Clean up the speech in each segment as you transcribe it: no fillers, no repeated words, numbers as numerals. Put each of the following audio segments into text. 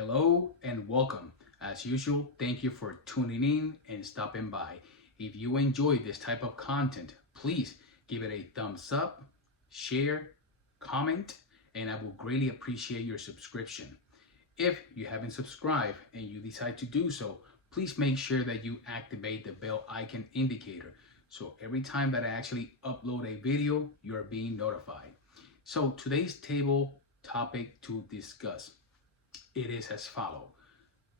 Hello and welcome. As usual, thank you for tuning in and stopping by. If you enjoy this type of content, please give it a thumbs up, share, comment, and I will greatly appreciate your subscription. If you haven't subscribed and you decide to do so, please make sure that you activate the bell icon indicator. So every time that I actually upload a video, you are being notified. So today's table topic to discuss, it is as follows.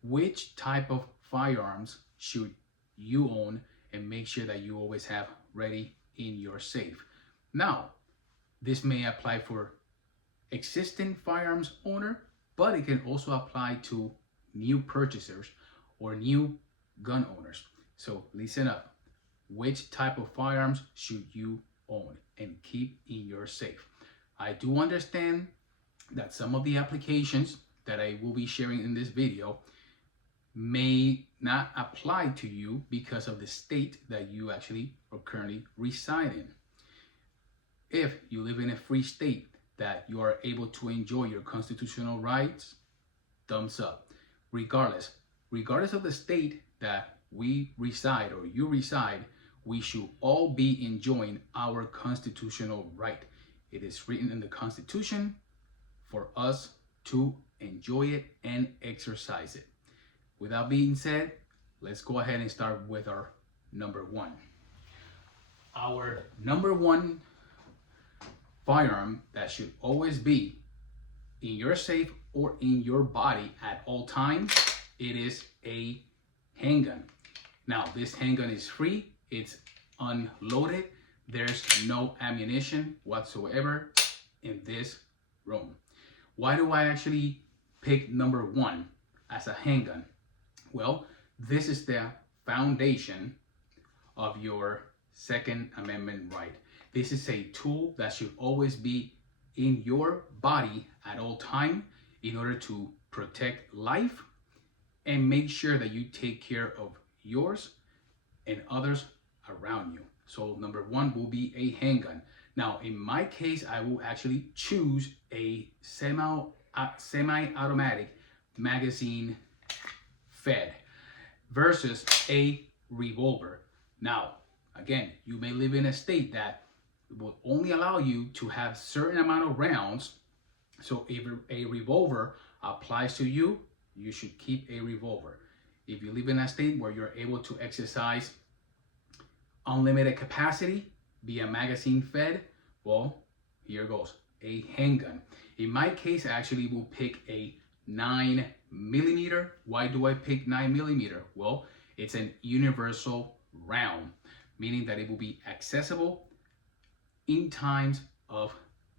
Which type of firearms should you own and make sure that you always have ready in your safe? Now, this may apply for existing firearms owner, but it can also apply to new purchasers or new gun owners. So listen up. Which type of firearms should you own and keep in your safe? I do understand that some of the applications that I will be sharing in this video may not apply to you because of the state that you actually are currently reside in. If you live in a free state that you are able to enjoy your constitutional rights, thumbs up. Regardless of the state that we reside or you reside, we should all be enjoying our constitutional right. It is written in the Constitution for us to enjoy it and exercise it. With that being said, let's go ahead and start with our number one. Our number one firearm that should always be in your safe or in your body at all times, it is a handgun. Now, this handgun is free, it's unloaded, there's no ammunition whatsoever in this room. Why do I actually pick number one as a handgun? Well, this is the foundation of your Second Amendment right. This is a tool that should always be in your body at all time in order to protect life and make sure that you take care of yours and others around you. So number one will be a handgun. Now, in my case, I will actually choose a semi-automatic magazine fed versus a revolver. Now, again, you may live in a state that will only allow you to have certain amount of rounds. So if a revolver applies to you, you should keep a revolver. If you live in a state where you're able to exercise unlimited capacity, be a magazine fed, well, here goes, a handgun. In my case, I actually will pick a 9mm. Why do I pick 9mm? Well, it's an universal round, meaning that it will be accessible in times of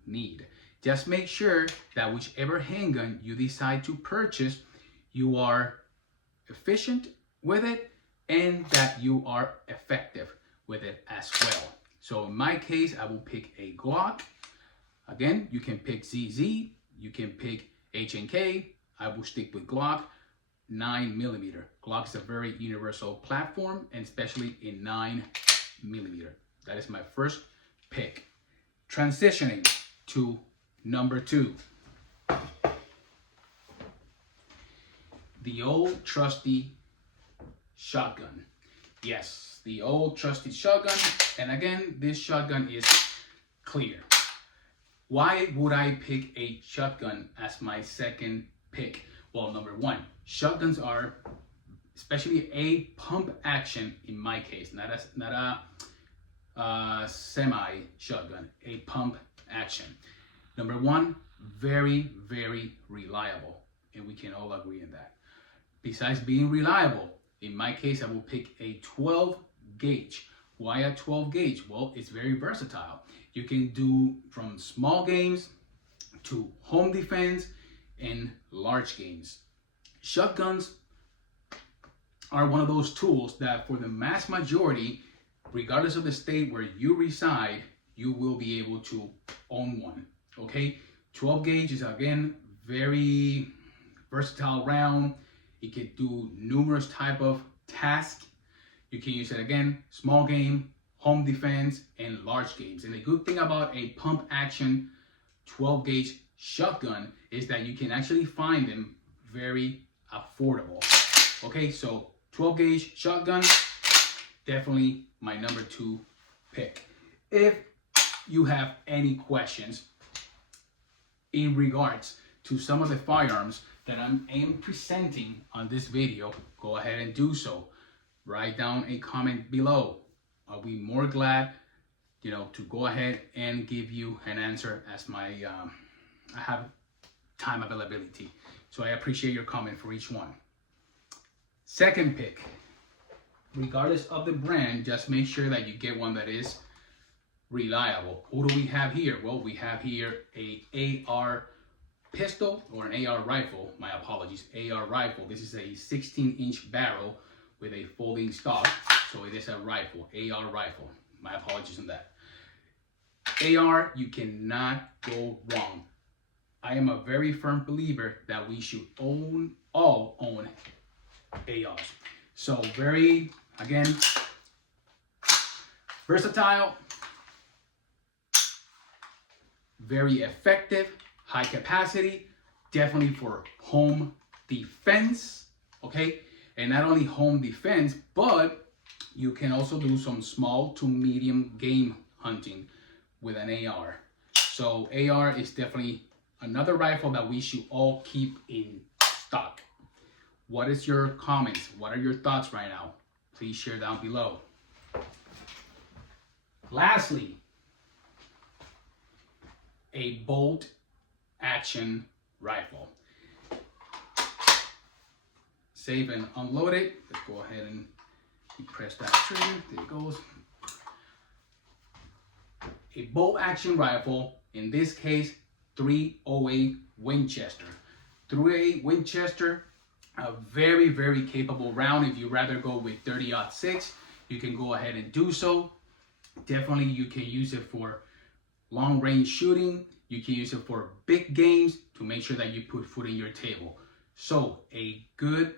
need. Just make sure that whichever handgun you decide to purchase, you are efficient with it and that you are effective with it as well. So in my case, I will pick a Glock. Again, you can pick ZZ, you can pick H&K. I will stick with Glock 9mm. Glock is a very universal platform, and especially in 9mm. That is my first pick. Transitioning to number two. The old trusty shotgun. Yes, the old trusty shotgun. And again, this shotgun is clear. Why would I pick a shotgun as my second pick? Well, number one, shotguns are, especially a pump action in my case, not a semi shotgun, a pump action. Number one, very, very reliable, and we can all agree on that. Besides being reliable, in my case, I will pick a 12 gauge. Why a 12 gauge? Well, it's very versatile. You can do from small games to home defense and large games. Shotguns are one of those tools that for the mass majority, regardless of the state where you reside, you will be able to own one, okay? 12 gauge is, again, very versatile round. It can do numerous type of tasks. You can use it, again, small game, home defense, and large games. And the good thing about a pump action 12 gauge shotgun is that you can actually find them very affordable. Okay, so 12 gauge shotgun, definitely my number 2 pick. If you have any questions in regards to some of the firearms that I am presenting on this video, go ahead and do so. Write down a comment below. I'll be more glad, to go ahead and give you an answer as I have time availability. So I appreciate your comment for each one. Second pick, regardless of the brand, just make sure that you get one that is reliable. Who do we have here? Well, we have here a AR pistol or an AR rifle. My apologies, AR rifle. This is a 16-inch barrel with a folding stock, so it is a rifle, AR rifle. My apologies on that. AR, you cannot go wrong. I am a very firm believer that we should all own ARs. So very, again, versatile, very effective, high capacity, definitely for home defense, okay? And not only home defense, but you can also do some small to medium game hunting with an AR. So AR is definitely another rifle that we should all keep in stock. What is your comments? What are your thoughts right now? Please share down below. Lastly, a bolt action rifle. Save and unload it. Let's go ahead and press that trigger. There it goes. A bolt action rifle, in this case, 308 Winchester. 308 Winchester, a very, very capable round. If you'd rather go with 30-06, you can go ahead and do so. Definitely, you can use it for long range shooting. You can use it for big games to make sure that you put food in your table. So a good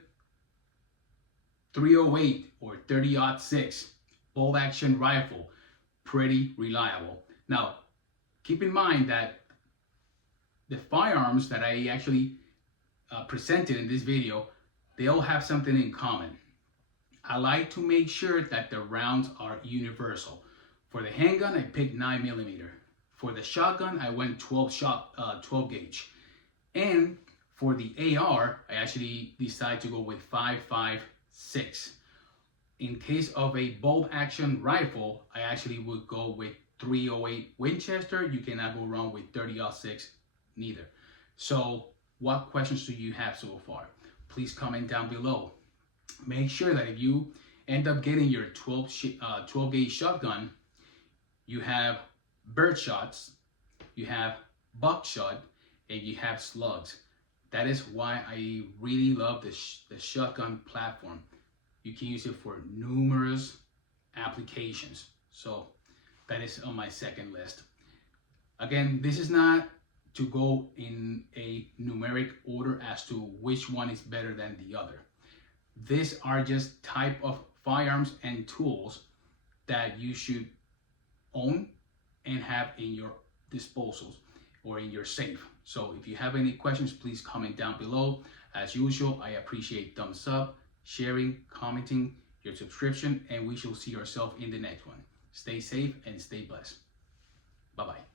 308 or 30-06 bolt action rifle, pretty reliable. Now, keep in mind that the firearms that I actually presented in this video, they all have something in common. I like to make sure that the rounds are universal. For the handgun, I picked 9mm. For the shotgun, I went 12 gauge. And for the AR, I actually decided to go with 5.56. In case of a bolt action rifle, I actually would go with 308 Winchester. You cannot go wrong with 30-06 neither. So what questions do you have so far? Please comment down below. Make sure that if you end up getting your 12 gauge shotgun, you have bird shots, you have buckshot, and you have slugs. That is why I really love the shotgun platform. You can use it for numerous applications. So that is on my second list. Again, this is not to go in a numeric order as to which one is better than the other. These are just type of firearms and tools that you should own and have in your disposals or in your safe. So if you have any questions, please comment down below. As usual, I appreciate thumbs up, sharing, commenting, your subscription, and we shall see ourselves in the next one. Stay safe and stay blessed. Bye-bye.